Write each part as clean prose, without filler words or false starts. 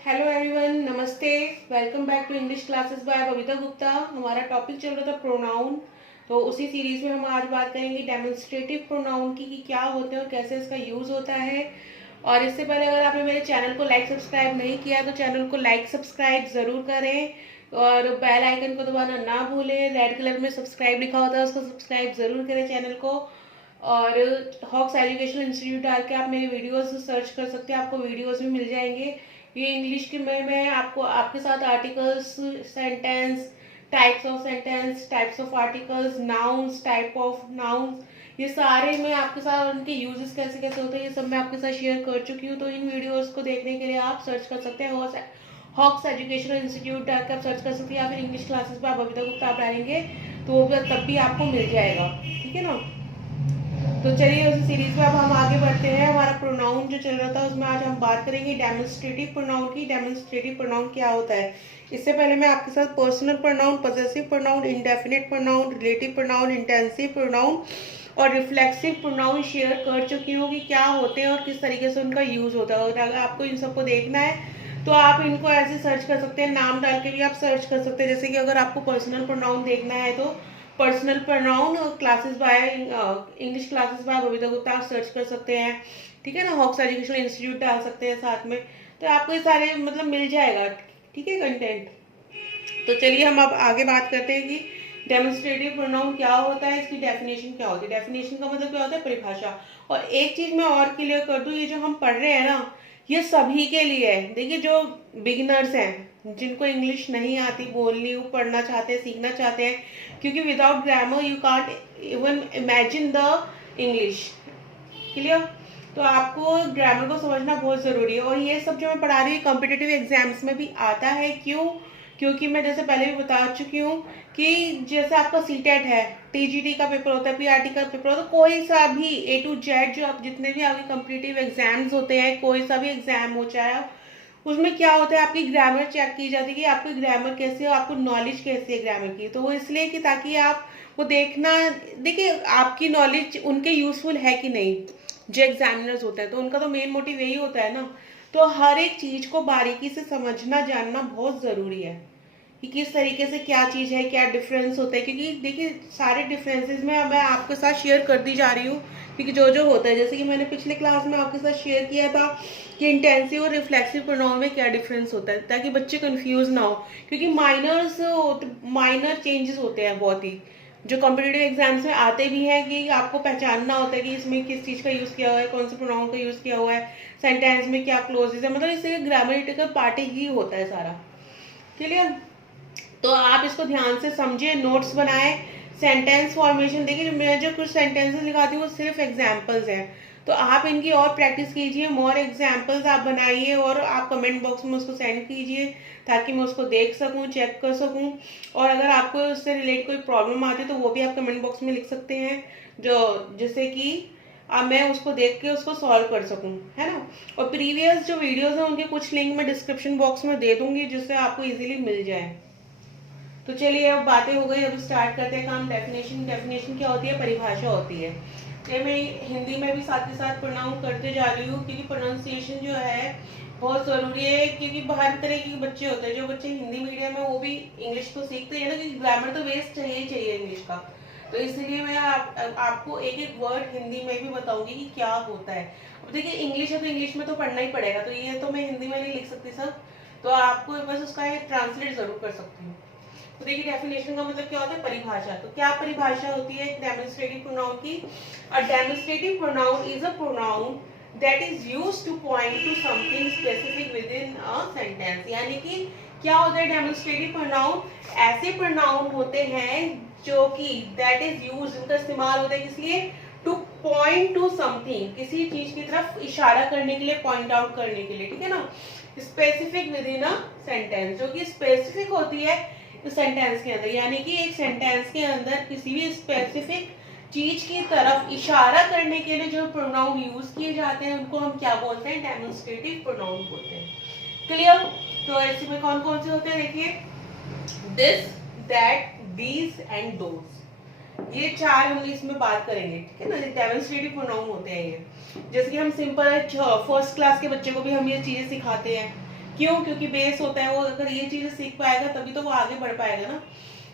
Hello everyone, नमस्ते। Welcome back to English classes by Babita Gupta. हमारा topic चल रहा था प्रोनाउन। तो उसी सीरीज में हम आज बात करेंगे डेमोन्स्ट्रेटिव प्रोनाउन की कि क्या होते हैं और कैसे इसका यूज होता है। और इससे पहले अगर आपने मेरे चैनल को लाइक सब्सक्राइब नहीं किया तो चैनल को लाइक सब्सक्राइब जरूर करें और बेल आइकन को दबाना ना भूलें। रेड कलर में सब्सक्राइब लिखा होता है, उसको सब्सक्राइब जरूर करें चैनल को। और हॉक्स एजुकेशनल इंस्टीट्यूट डाल के आप मेरे वीडियोस सर्च कर सकते हैं, आपको वीडियोस भी मिल जाएंगे। ये इंग्लिश के में मैं आपको आपके साथ articles, sentence, types of sentence, types of articles, nouns, type of nouns, ये सारे मैं आपके साथ उनके यूजेस कैसे कैसे होते हैं ये सब मैं आपके साथ शेयर कर चुकी हूँ। तो इन वीडियोस को देखने के लिए आप सर्च कर सकते हैं हॉक्स एजुकेशनल इंस्टीट्यूट डालकर आप सर्च कर सकते हैं, या फिर इंग्लिश क्लासेस पर आप बबीता गुप्ता आप डालेंगे तो तब भी आपको मिल जाएगा। ठीक है ना। तो चलिए उसी सीरीज में अब हम आगे बढ़ते हैं। हमारा प्रोनाउन जो चल रहा था उसमें आज हम बात करेंगे डेमोन्स्ट्रेटिव प्रोनाउन की। डेमोन्स्ट्रेटिव प्रोनाउन क्या होता है, इससे पहले मैं आपके साथ personal pronoun, possessive pronoun, indefinite pronoun, relative pronoun, intensive pronoun और रिफ्लेक्सिव प्रोनाउन शेयर कर चुकी हूँ कि क्या होते हैं और किस तरीके से उनका यूज होता है। और अगर आपको इन सबको देखना है तो आप इनको ऐसे सर्च कर सकते हैं, नाम डाल के भी आप सर्च कर सकते हैं। जैसे कि अगर आपको पर्सनल प्रोनाउन देखना है तो personal pronoun classes by English classes by Babita Gupta आप सर्च कर सकते हैं। ठीक है ना। हॉक्स एजुकेशनल इंस्टीट्यूट डाल सकते हैं साथ में, तो आपको ये सारे मतलब मिल जाएगा। ठीक है कंटेंट। तो चलिए हम अब आगे बात करते हैं कि डेमोन्स्ट्रेटिव प्रोनाउन क्या होता है, इसकी डेफिनेशन क्या होती है। डेफिनेशन का मतलब क्या होता है, परिभाषा। और एक चीज मैं और क्लियर कर दूं, ये जो हम पढ़ रहे हैं ना ये सभी के लिए है। देखिए जो बिगिनर्स हैं, जिनको इंग्लिश नहीं आती बोलनी, वो पढ़ना चाहते हैं, सीखना चाहते हैं, क्योंकि without grammar you can't even imagine the English. Clear. तो आपको ग्रामर को समझना बहुत जरूरी है। और ये सब जो मैं पढ़ा रही हूँ कॉम्पिटिटिव एग्जाम्स में भी आता है। क्यों? क्योंकि मैं जैसे पहले भी बता चुकी हूँ कि जैसे आपका सीटेट है, टीजीटी का पेपर होता है, पीआरटी का पेपर होता है, कोई सा भी ए टू जेड जो आप जितने भी आपके कॉम्पिटिटिव एग्जाम्स होते हैं, कोई सा भी एग्जाम हो चाहे, उसमें क्या होता है आपकी ग्रामर चेक की जाती है कि आपकी ग्रामर कैसी है, आपको नॉलेज कैसी है ग्रामर की। तो वो इसलिए कि ताकि आप वो देखना, देखिए आपकी नॉलेज उनके यूजफुल है कि नहीं, जो एग्जामिनर्स होते हैं तो उनका तो मेन मोटिव यही होता है ना। तो हर एक चीज को बारीकी से समझना जानना बहुत जरूरी है कि किस तरीके से क्या चीज़ है, क्या डिफरेंस होता है। क्योंकि देखिए सारे डिफरेंसेस में मैं आपके साथ शेयर कर दी जा रही हूँ, क्योंकि जो जो होता है, जैसे कि मैंने पिछले क्लास में आपके साथ शेयर किया था कि इंटेंसिव और रिफ्लेक्सिव प्रोनाउन में क्या डिफरेंस होता है, ताकि बच्चे कंफ्यूज ना हो। क्योंकि माइनर चेंजेस होते हैं बहुत ही, जो कॉम्पिटेटिव एग्जाम्स में आते भी हैं, कि आपको पहचानना होता है कि इसमें किस चीज़ का यूज़ किया हुआ है, कौन से प्रोनाउन का यूज़ किया हुआ है, सेंटेंस में क्या क्लोजेस है, मतलब इससे ग्रामेटिकल पार्ट ही होता है सारा। क्लियर। तो आप इसको ध्यान से समझिए, नोट्स बनाएं। सेंटेंस फॉर्मेशन देखिए, मैं जो कुछ सेंटेंसेस लिखाती हूँ वो सिर्फ एग्जांपल्स हैं, तो आप इनकी और प्रैक्टिस कीजिए, मोर एग्जांपल्स आप बनाइए और आप कमेंट बॉक्स में उसको सेंड कीजिए ताकि मैं उसको देख सकूं, चेक कर सकूं। और अगर आपको उससे रिलेटेड कोई प्रॉब्लम आती है तो वो भी आप कमेंट बॉक्स में लिख सकते हैं, जो जिससे कि अब मैं उसको देख के उसको सॉल्व कर सकूं, है ना। और प्रीवियस जो वीडियोस हैं उनके कुछ लिंक मैं डिस्क्रिप्शन बॉक्स में दे दूंगी, जिससे आपको इजीली मिल जाए। तो चलिए अब बातें हो गई, अब स्टार्ट करते हैं काम। डेफिनेशन। डेफिनेशन क्या होती है, परिभाषा होती है। ये मैं हिंदी में भी साथ के साथ प्रोनाउंस करते जा रही हूँ, क्योंकि प्रोनाउंसिएशन जो है बहुत ज़रूरी है। क्योंकि हर तरह के बच्चे होते हैं, जो बच्चे हिंदी मीडियम में वो भी इंग्लिश तो सीखते हैं ना, क्योंकि ग्रामर तो बेस चाहिए ही चाहिए इंग्लिश का। तो इसलिए मैं आपको एक एक वर्ड हिंदी में भी बताऊंगी कि क्या होता है। अब देखिए इंग्लिश है तो इंग्लिश में तो पढ़ना ही पड़ेगा, तो ये तो मैं हिंदी में नहीं लिख सकती सब, तो आपको बस उसका एक ट्रांसलेट जरूर कर सकती हूँ। तो देखिए डेफिनेशन का मतलब क्या होता है, परिभाषा। तो क्या परिभाषा होती है डेमोन्स्ट्रेटिव प्रोनाउन की। A demonstrative pronoun is a pronoun that is used two point two something specific with in a sentence. यानी कि क्या होता है डेमोन्स्ट्रेटिव प्रोनाउन, ऐसे प्रोनाउन होते हैं जो कि दैट इज यूज्ड, उनका इस्तेमाल होता है किस लिए, टू पॉइंट टू समथिंग, किसी चीज की तरफ इशारा करने के लिए, पॉइंट आउट करने के लिए। ठीक है ना। Specific with in a sentence, जो कि स्पेसिफिक होती है सेंटेंस के अंदर, यानी कि एक सेंटेंस के अंदर किसी भी स्पेसिफिक चीज की तरफ इशारा करने के लिए जो प्रोनाउन यूज किए जाते हैं उनको हम क्या बोलते हैं, डेमोन्स्ट्रेटिव प्रोनाउन बोलते हैं। क्लियर। तो ऐसे में कौन कौन से होते हैं, देखिए this, that, these and those, ये चार हम इसमें बात करेंगे। ठीक है ना। डेमोन्स्ट्रेटिव प्रोनाउन होते हैं ये। जैसे कि हम सिंपल फर्स्ट क्लास के बच्चे को भी हम ये चीजें सिखाते हैं क्यों? क्योंकि बेस होता है, वो अगर ये चीजें सीख पाएगा तभी तो वो आगे बढ़ पाएगा ना।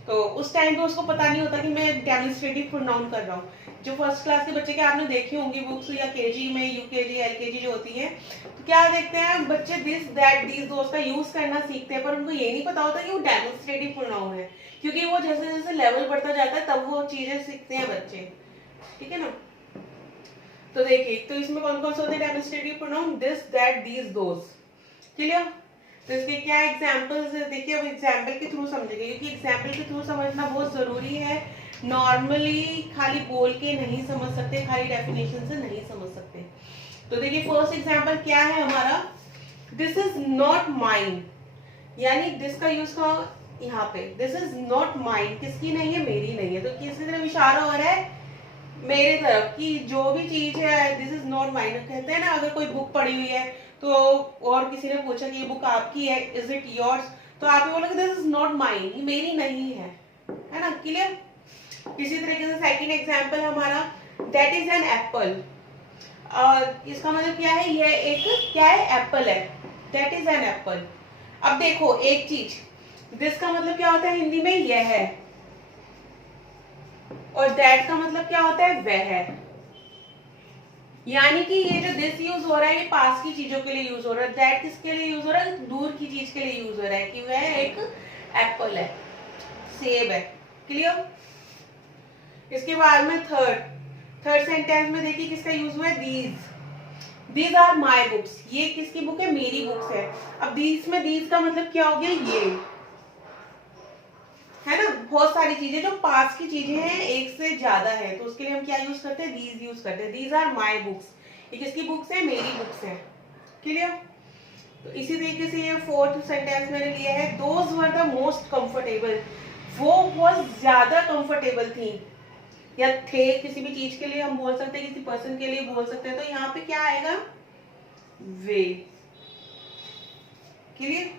तो उस टाइम पे उसको पता नहीं होता कि मैं डेमोन्स्ट्रेटिव प्रोनाउन कर रहा हूँ। जो फर्स्ट क्लास के बच्चे के आपने देखी होंगी बुक्स, या केजी में, यूकेजी, एलकेजी जो होती है, तो क्या देखते हैं बच्चे दिस दैट दीज दोस्त का यूज करना सीखते हैं, पर उनको ये नहीं पता होता कि वो डेमोन्स्ट्रेटिव प्रोनाउन है, क्योंकि वो जैसे जैसे लेवल बढ़ता जाता है तब वो चीजें सीखते हैं बच्चे, ठीक है ना। तो देखिए, तो इसमें कौन कौन से होते हैं demonstrative pronoun? This that these those, clear. तो इसके क्या एग्जाम्पल्स है, देखिए अब एग्जाम्पल के थ्रू समझेंगे, क्योंकि एग्जाम्पल के थ्रू समझना बहुत जरूरी है। नॉर्मली खाली बोल के नहीं समझ सकते, खाली डेफिनेशन से नहीं समझ सकते। तो देखिए फर्स्ट एग्जाम्पल क्या है हमारा, दिस इज नॉट माइन, यानी दिस का यूज का यहाँ पे, दिस इज नॉट माइन किसकी नहीं है? मेरी नहीं है। तो किसी तरह इशारा हो रहा है मेरे तरफ कि जो भी चीज है दिस इज नॉट माइन। कहते हैं ना, अगर कोई बुक पड़ी हुई है तो और किसी ने पूछा कि ये बुक आपकी है, इज इट योर्स, तो आप बोलोगे दिस इज नॉट माइन, ये मेरी नहीं है ना, क्लियर। इसी तरीके से सेकंड एग्जांपल हमारा, दैट इज एन एप्पल, और इसका मतलब क्या है? ये एक क्या है? एप्पल है, दैट इज एन एप्पल। अब देखो एक चीज, दिस का मतलब क्या होता है हिंदी में? यह है, और दैट का मतलब क्या होता है? वह है। यानी कि ये जो दिस यूज हो रहा है ये पास की चीजों के लिए यूज हो रहा है, दैट किसके लिए यूज हो रहा है? दूर की चीज के लिए यूज हो रहा है, कि वह एक एप्पल है, सेब है, क्लियर। इसके बाद में थर्ड सेंटेंस में देखिए किसका यूज हुआ है? दीज आर माई बुक्स, ये किसकी बुक है? मेरी बुक्स है। अब दीज में दीज का मतलब क्या हो गया? ये है ना, बहुत सारी चीजें जो पास की चीजें हैं, एक से ज्यादा है, तो उसके लिए हम क्या यूज करते हैं? दीज यूज करते हैं। दीज आर माई बुक्स, ये किसकी बुक्स है? मेरी बुक्स है, क्लियर। तो इसी तरीके से ये फोर्थ सेंटेंस मैंने लिया है, those were the most comfortable, वो बहुत ज्यादा कंफर्टेबल थी या थे, किसी भी चीज के लिए हम बोल सकते हैं, किसी पर्सन के लिए बोल सकते हैं, तो यहाँ पे क्या आएगा? वे, clear.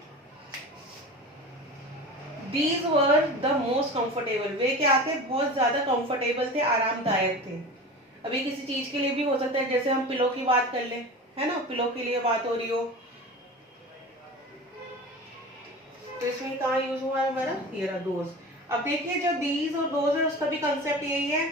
These were the most comfortable, वे क्या थे? बहुत ज्यादा कंफर्टेबल थे, आरामदायक थे। अभी किसी चीज के लिए भी हो सकता है, जैसे हम पिलो की बात कर लें, है ना, पिलो के लिए बात हो रही हो, तो इसमें कहाँ यूज हुआ है हमारा? ये रहा दोज। अब देखिए जो दीज और दोज है उसका भी कंसेप्ट यही है,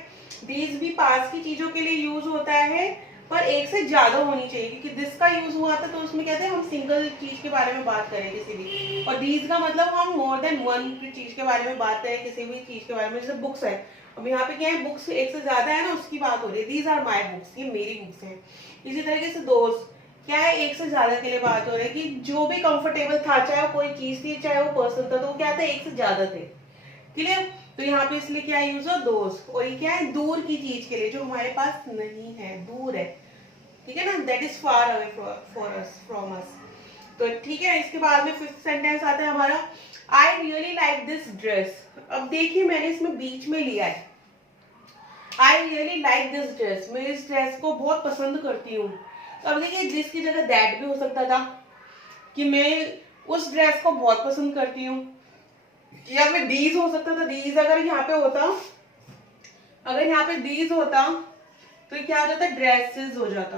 दीज भी पास की चीजों के लिए यूज होता है, पर एक से ज्यादा होनी चाहिए, क्योंकि दिस का यूज हुआ था तो उसमें कहते हैं हम सिंगल चीज के बारे में बात करें किसी भी, और दीज का मतलब हम मोर देन वन चीज के बारे में बात करें, किसी भी चीज के बारे में, जैसे बुक्स है, अब यहाँ पे क्या है? बुक्स एक से ज्यादा है ना, उसकी बात हो रही है, दीज आर माई बुक्स, ये मेरी बुक्स है। इसी तरीके से दोस्त क्या है? एक से ज्यादा के लिए बात हो रही है, कि जो भी कंफर्टेबल था, चाहे वो कोई चीज थी, चाहे वो पर्सन था, तो वो क्या था? एक से ज्यादा थे, क्लियर। तो यहाँ पे इसलिए क्या यूज हो? दोस्त। और ये क्या है? दूर की चीज के लिए, जो हमारे पास नहीं है, दूर है, ठीक है ना, that is far away for us, from us. तो ठीक है, इसके बाद में फिफ्थ सेंटेंस आता है हमारा, I really like this dress. अब देखिए मैंने इसमें बीच में लिया है, I really like this dress, मैं इस ड्रेस को बहुत पसंद करती हूँ। तो अब देखिए दिस की जगह दैट भी हो सकता था, कि मैं उस ड्रेस को बहुत पसंद करती हूँ, या फिर दीज हो सकता था। दीज अगर यहाँ पे होता, अगर यहाँ पे दीज होता तो क्या हो जाता? ड्रेसेस हो जाता,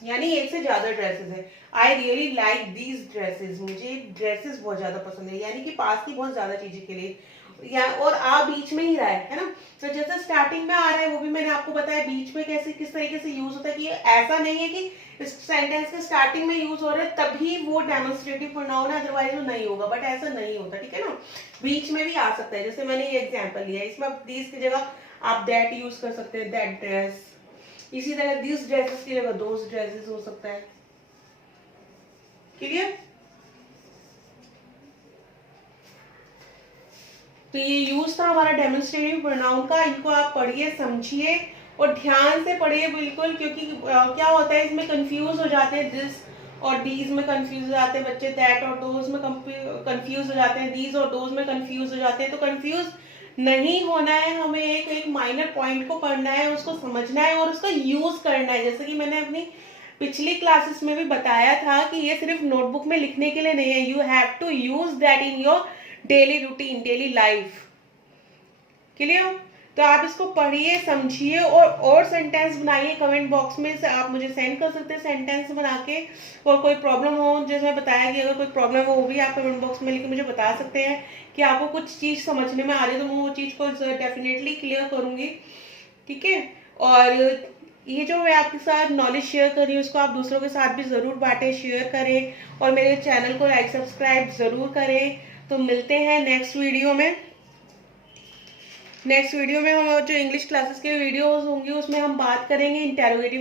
यानी एक से ज्यादा ड्रेसेस है। I really like these dresses, मुझे ड्रेसेस बहुत ज्यादा पसंद है, यानी कि पास की बहुत ज्यादा चीजें के लिए, या और आ बीच में ही रहा है ना। तो जैसे स्टार्टिंग में आ रहा है वो भी मैंने आपको बताया, बीच में कैसे किस तरीके से यूज होता है, कि ऐसा नहीं है कि इस सेंटेंस के स्टार्टिंग में यूज हो रहा है तभी वो डेमोन्स्ट्रेटिव प्रोनाउन है, अदरवाइज वो नहीं होगा, बट ऐसा नहीं होता, ठीक है ना, बीच में भी आ सकता है। जैसे मैंने ये एग्जाम्पल लिया, इसमें दीज की जगह आप दैट यूज कर सकते हैं, दैट ड्रेस। इसी तरह दिस ड्रेसेस की जगह दोस ड्रेसेस हो सकता है, क्लियर। तो ये यूज था हमारा डेमोन्स्ट्रेटिव प्रोनाउन का, इनको आप पढ़िए, समझिए और ध्यान से पढ़िए बिल्कुल, क्योंकि क्या होता है इसमें कंफ्यूज हो जाते हैं, दिस और डीज में कंफ्यूज हो जाते हैं बच्चे, दैट और दोज में कंफ्यूज हो जाते हैं, दीज और दोज में कंफ्यूज हो जाते हैं। तो कंफ्यूज नहीं होना है, हमें एक एक माइनर पॉइंट को पढ़ना है, उसको समझना है और उसका यूज करना है। जैसे कि मैंने अपनी पिछली क्लासेस में भी बताया था कि ये सिर्फ नोटबुक में लिखने के लिए नहीं है, you have to use that in your daily routine, daily life, clear. तो आप इसको पढ़िए, समझिए और सेंटेंस बनाइए। कमेंट बॉक्स में से आप मुझे सेंड कर सकते हैं सेंटेंस बना के। और कोई प्रॉब्लम हो, जैसे बताया कि अगर कोई प्रॉब्लम हो वो भी आप कमेंट बॉक्स में लिख मुझे बता सकते हैं कि आपको कुछ चीज़ समझने में आ रही है, तो मैं वो चीज़ को डेफिनेटली क्लियर करूँगी। ठीक है। और ये जो मैं आपके साथ नॉलेज शेयर कर रही हूँ उसको आप दूसरों के साथ भी ज़रूर बांटें, शेयर करें और मेरे चैनल को लाइक सब्सक्राइब ज़रूर करें। तो मिलते हैं नेक्स्ट वीडियो में। नेक्स्ट वीडियो में हम जो इंग्लिश क्लासेस के वीडियोस होंगे उसमें हम बात करेंगे इंटेरोगेटिव